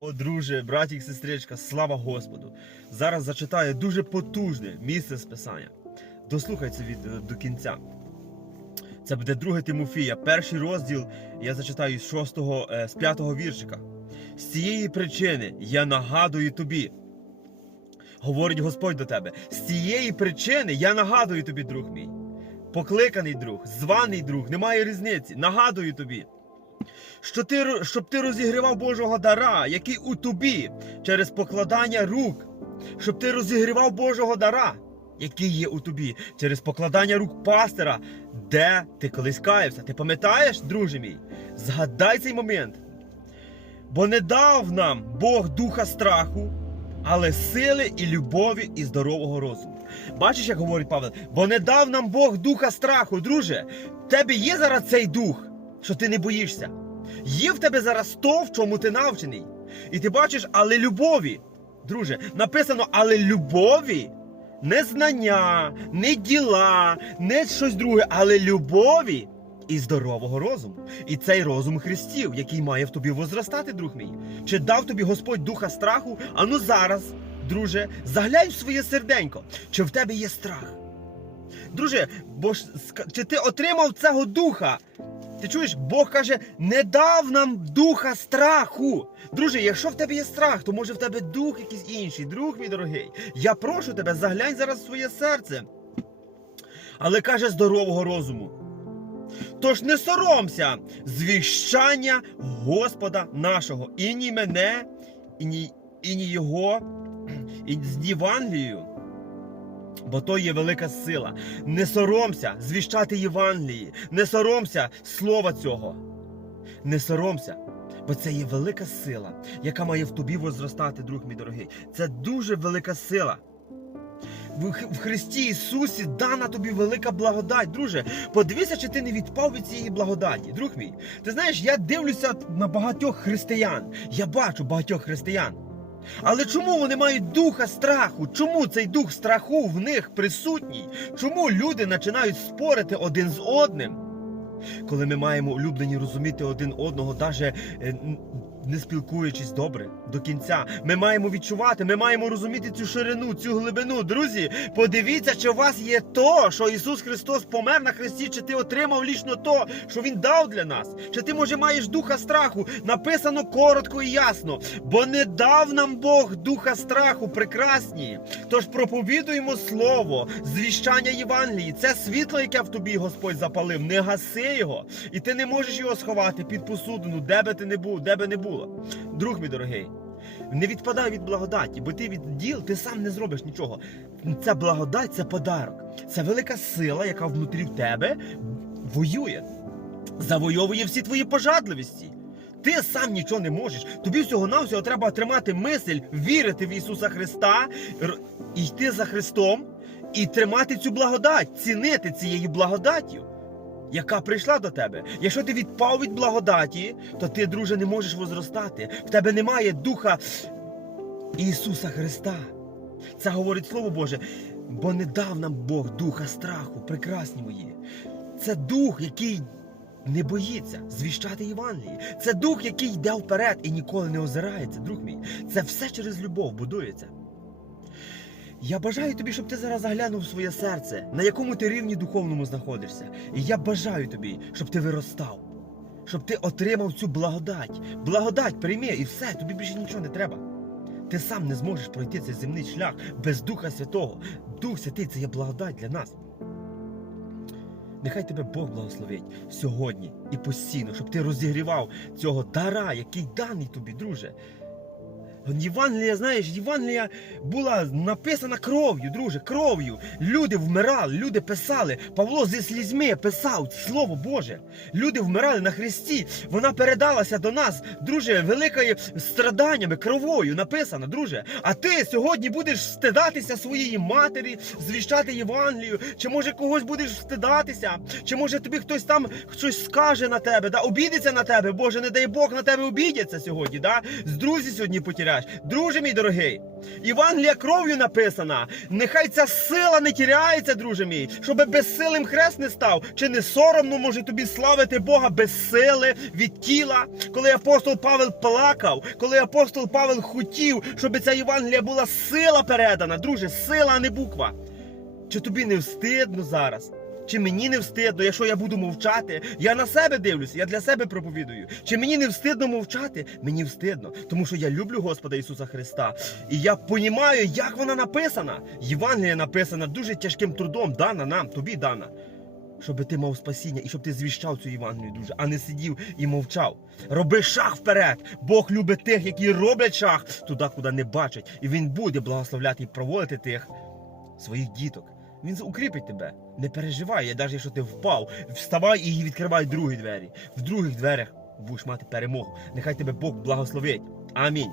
О, друже, братік, сестричка, слава Господу! Зараз зачитаю дуже потужне місце з Писання. Дослухай це від до кінця. Це буде 2 Тимофія, перший розділ. Я зачитаю з 6, е, з 5 віршика. З цієї причини я нагадую тобі. Говорить Господь до тебе. З цієї причини я нагадую тобі, друг мій. Покликаний друг, званий друг, немає різниці. Нагадую тобі що ти, щоб ти розігрівав Божого дара, який у тобі через покладання рук, щоб ти розігрівав Божого дара, який є у тобі через покладання рук пастира, де ти колись каявся. Ти пам'ятаєш, друже мій? Згадай цей момент. Бо не дав нам Бог духа страху, але сили і любові і здорового розуму. Бачиш, як говорить Павло, бо не дав нам Бог духа страху, друже. В тебе є зараз цей дух, що ти не боїшся. Є в тебе зараз то, в чому ти навчений. І ти бачиш, але любові. Друже, написано, але любові. Не знання, не діла, не щось друге, але любові і здорового розуму. І цей розум Христів, який має в тобі возростати, друг мій. Чи дав тобі Господь духа страху? Ану зараз, друже, заглянь в своє серденько, чи в тебе є страх. Друже, бо ж чи ти отримав цього духа? Ти чуєш, Бог каже, не дав нам духа страху. Друже, якщо в тебе є страх, то може в тебе дух якийсь інший, друг мій дорогий. Я прошу тебе, заглянь зараз в своє серце. Але каже здорового розуму. Тож не соромся звіщання Господа нашого, і ні мене, і ні, і ні його, і з Євангелією. Бо то є велика сила. Не соромся звіщати Євангелії, не соромся слова цього. Не соромся, бо це є велика сила, яка має в тобі возростати, друг мій дорогий. Це дуже велика сила. В Христі Ісусі дана тобі велика благодать, друже. Подивися, чи ти не відпав від цієї благодаті, друг мій. Ти знаєш, я дивлюся на багатьох християн. Я бачу багатьох християн. Але чому вони мають духа страху? Чому цей дух страху в них присутній? Чому люди починають спорити один з одним? Коли ми маємо улюблені розуміти один одного, навіть не спілкуючись добре до кінця, ми маємо відчувати, ми маємо розуміти цю ширину, цю глибину. Друзі, подивіться, чи у вас є то, що Ісус Христос помер на хресті, чи ти отримав лічно то, що Він дав для нас. Чи ти, може, маєш духа страху? Написано коротко і ясно. Бо не дав нам Бог духа страху, прекрасні. Тож проповідуємо слово, звіщання Євангелії. Це світло, яке в тобі Господь запалив. Не гаси його. І ти не можеш його сховати під посудину, де би ти не був, де би не було. Друг мій дорогий. Не відпадай від благодаті, бо ти від діл ти сам не зробиш нічого. Ця благодать це подарок. Це велика сила, яка внутрі в тебе воює, завойовує всі твої пожадливості. Ти сам нічого не можеш. Тобі всього навсього треба тримати мисль, вірити в Ісуса Христа, йти за Христом і тримати цю благодать, цінити цією благодаттю, яка прийшла до тебе. Якщо ти відпав від благодаті, то ти, друже, не можеш возростати. В тебе немає духа Ісуса Христа. Це говорить Слово Боже, бо не дав нам Бог духа страху, прекрасні мої. Це дух, який не боїться звіщати Євангелії. Це дух, який йде вперед і ніколи не озирається, друг мій. Це все через любов будується. Я бажаю тобі, щоб ти зараз заглянув своє серце, на якому ти рівні духовному знаходишся. І я бажаю тобі, щоб ти виростав, щоб ти отримав цю благодать. Благодать прийми і все, тобі більше нічого не треба. Ти сам не зможеш пройти цей земний шлях без Духа Святого. Дух Святий це є благодать для нас. Нехай тебе Бог благословить сьогодні і постійно, щоб ти розігрівав цього дара, який даний тобі, друже. Євангелія, знаєш, Євангелія була написана кров'ю, друже, кров'ю. Люди вмирали, люди писали. Павло зі слізьми писав Слово Боже. Люди вмирали на Христі. Вона передалася до нас, друже, великою страданнями, кровою написано, друже. А ти сьогодні будеш стидатися своєї матері, звіщати Євангелію, чи може когось будеш стидатися, чи може тобі хтось там щось скаже на тебе, да? обідеться на тебе, Боже, не дай Бог на тебе обідяться сьогодні, да? з друзі сьогодні потеряєш. Живеш. Друже мій дорогий, Євангелія кров'ю написана. Нехай ця сила не тіряється, друже мій, щоби безсилим хрест не став. Чи не соромно може тобі славити Бога без сили від тіла? Коли апостол Павел плакав, коли апостол Павел хотів, щоб ця Євангелія була сила передана, друже, сила, а не буква. Чи тобі не встидно зараз? Чи мені не встидно, якщо я буду мовчати? Я на себе дивлюся, я для себе проповідую. Чи мені не встидно мовчати? Мені встидно, тому що я люблю Господа Ісуса Христа. І я понімаю, як вона написана. Євангелія написана дуже тяжким трудом, дана нам, тобі дана. Щоб ти мав спасіння і щоб ти звіщав цю Євангелію дуже, а не сидів і мовчав. Роби шаг вперед. Бог любить тих, які роблять шаг туди, куди не бачать. І він буде благословляти і проводити тих своїх діток. Він укріпить тебе. Не переживай, навіть якщо ти впав, вставай і відкривай другі двері. В других дверях будеш мати перемогу. Нехай тебе Бог благословить. Амінь.